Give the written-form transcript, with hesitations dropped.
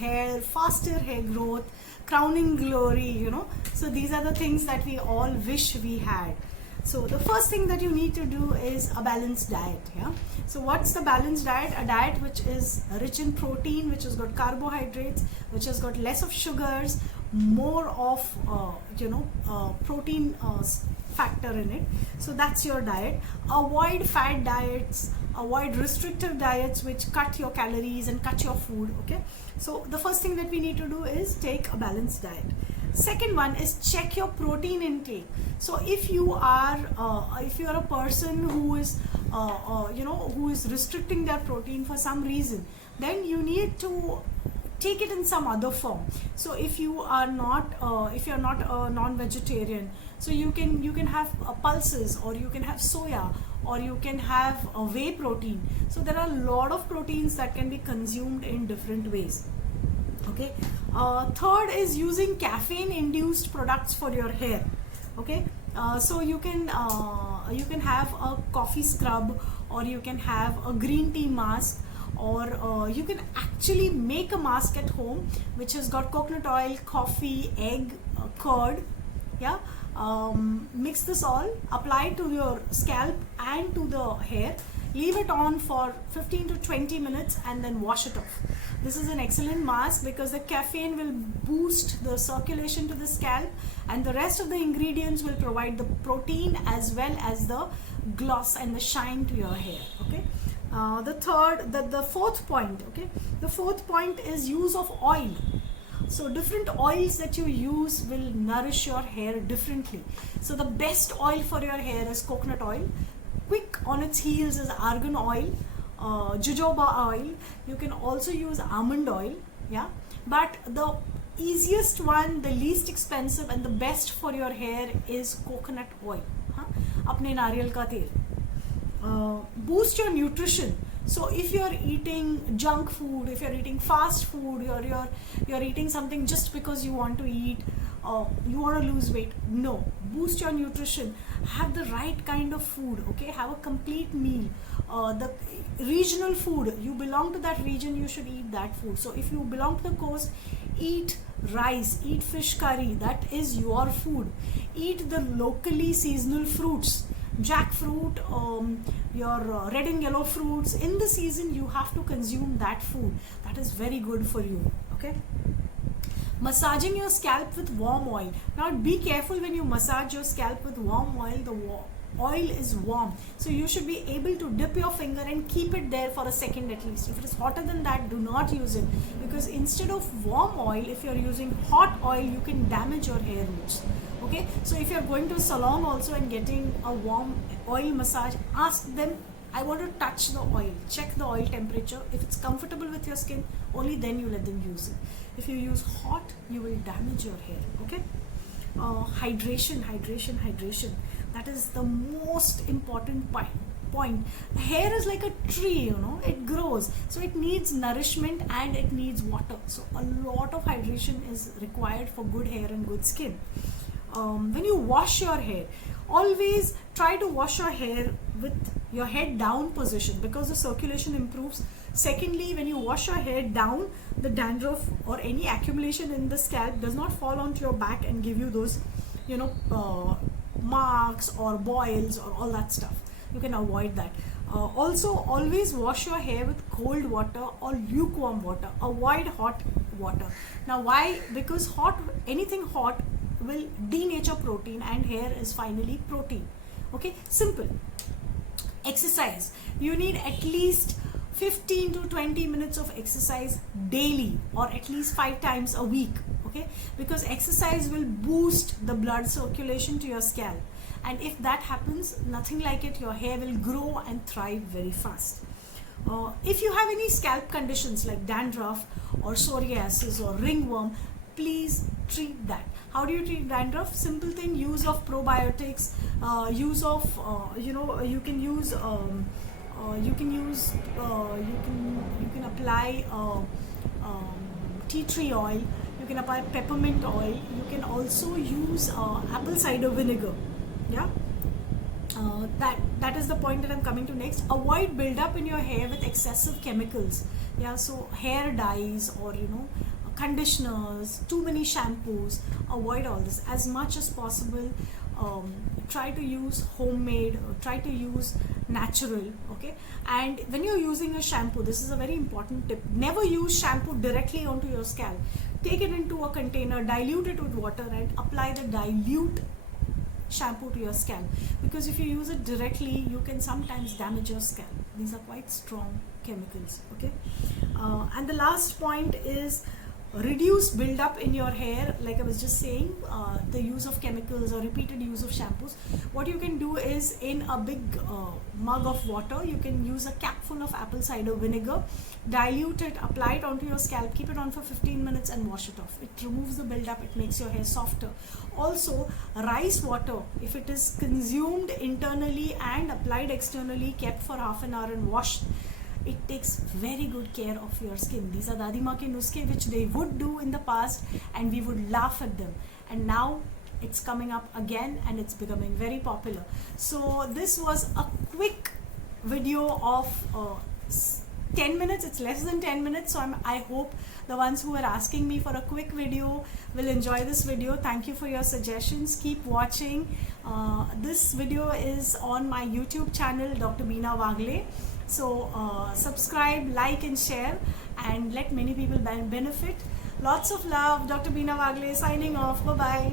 hair, faster hair growth, crowning glory, you know. So these are the things that we all wish we had. So the first thing that you need to do is a balanced diet. Yeah. So what's the balanced diet? A diet which is rich in protein, which has got carbohydrates, which has got less of sugars, more of protein factor in it. So that's your diet. Avoid fad diets, avoid restrictive diets which cut your calories and cut your food. Okay. So the first thing that we need to do is take a balanced diet. Second one is check your protein intake. So if you are a person who is who is restricting their protein for some reason, then you need to take it in some other form. So if you are not a non-vegetarian, so you can have pulses, or you can have soya, or you can have whey protein. So there are a lot of proteins that can be consumed in different ways. Okay. Third is using caffeine induced products for your hair. Okay. So you can have a coffee scrub, or you can have a green tea mask, or you can actually make a mask at home which has got coconut oil, coffee, egg, curd. Yeah. Mix this all, apply it to your scalp and to the hair, leave it on for 15 to 20 minutes and then wash it off. This is an excellent mask because the caffeine will boost the circulation to the scalp, and the rest of the ingredients will provide the protein as well as the gloss and the shine to your hair. Okay. The fourth point. Okay. The fourth point is use of oil. So different oils that you use will nourish your hair differently. So the best oil for your hair is coconut oil. Quick on its heels is argan oil, jojoba oil. You can also use almond oil. Yeah. But the easiest one, the least expensive and the best for your hair is coconut oil. Apne nariyal ka teel. Boost your nutrition. So if you're eating junk food, if you're eating fast food, you're eating something just because you want to eat, you want to lose weight, no. Boost your nutrition. Have the right kind of food. Okay. Have a complete meal. The regional food, you belong to that region, you should eat that food. So if you belong to the coast, eat rice, eat fish curry. That is your food. Eat the locally seasonal fruits. Jackfruit, your red and yellow fruits. In the season, you have to consume that food. That is very good for you. Okay. Massaging your scalp with warm oil. Now be careful when you massage your scalp with warm oil. The oil is warm, so you should be able to dip your finger and keep it there for a second at least. If it is hotter than that, do not use it, because instead of warm oil, if you're using hot oil, you can damage your hair roots. Okay. So if you're going to a salon also and getting a warm oil massage, ask them, I want to touch the oil. Check the oil temperature. If it's comfortable with your skin, only then you let them use it. If you use hot, you will damage your hair. Okay. Hydration. That is the most important point. Hair is like a tree, it grows, so it needs nourishment and it needs water. So a lot of hydration is required for good hair and good skin. When you wash your hair, always try to wash your hair with your head down position, because the circulation improves. Secondly, when you wash your hair down, the dandruff or any accumulation in the scalp does not fall onto your back and give you those marks or boils or all that stuff. You can avoid that. Also, always wash your hair with cold water or lukewarm water. Avoid hot water. Now why? Because anything hot will denature protein, and hair is finally protein. Okay. Simple. Exercise. You need at least 15 to 20 minutes of exercise daily, or at least 5 times a week. Okay. Because exercise will boost the blood circulation to your scalp, and if that happens, nothing like it, your hair will grow and thrive very fast. If you have any scalp conditions like dandruff or psoriasis or ringworm, please treat that. How do you treat dandruff? Simple thing: use of probiotics, use of you can apply tea tree oil, you can apply peppermint oil, you can also use apple cider vinegar. Yeah. That is the point that I'm coming to next. Avoid buildup in your hair with excessive chemicals. Yeah, so hair dyes or conditioners, too many shampoos. Avoid all this as much as possible. Try to use homemade, or try to use natural. Okay, and when you're using a shampoo, this is a very important tip. Never use shampoo directly onto your scalp. Take it into a container, dilute it with water, and apply the dilute shampoo to your scalp, because if you use it directly you can sometimes damage your scalp. These are quite strong chemicals. Okay, and the last point is reduce buildup in your hair. Like I was just saying, the use of chemicals or repeated use of shampoos. What you can do is, in a big mug of water, you can use a capful of apple cider vinegar, dilute it, apply it onto your scalp, keep it on for 15 minutes and wash it off. It removes the buildup, it makes your hair softer. Also, rice water, if it is consumed internally and applied externally, kept for half an hour and washed, it takes very good care of your skin. These are Dadi Ma ke nuske which they would do in the past and we would laugh at them. And now it's coming up again and it's becoming very popular. So this was a quick video of 10 minutes. It's less than 10 minutes. So I hope the ones who are asking me for a quick video will enjoy this video. Thank you for your suggestions. Keep watching. This video is on my YouTube channel, Dr. Beena Wagle. So subscribe, like and share, and let many people benefit. Lots of love. Dr. Beena Wagle signing off. Bye-bye.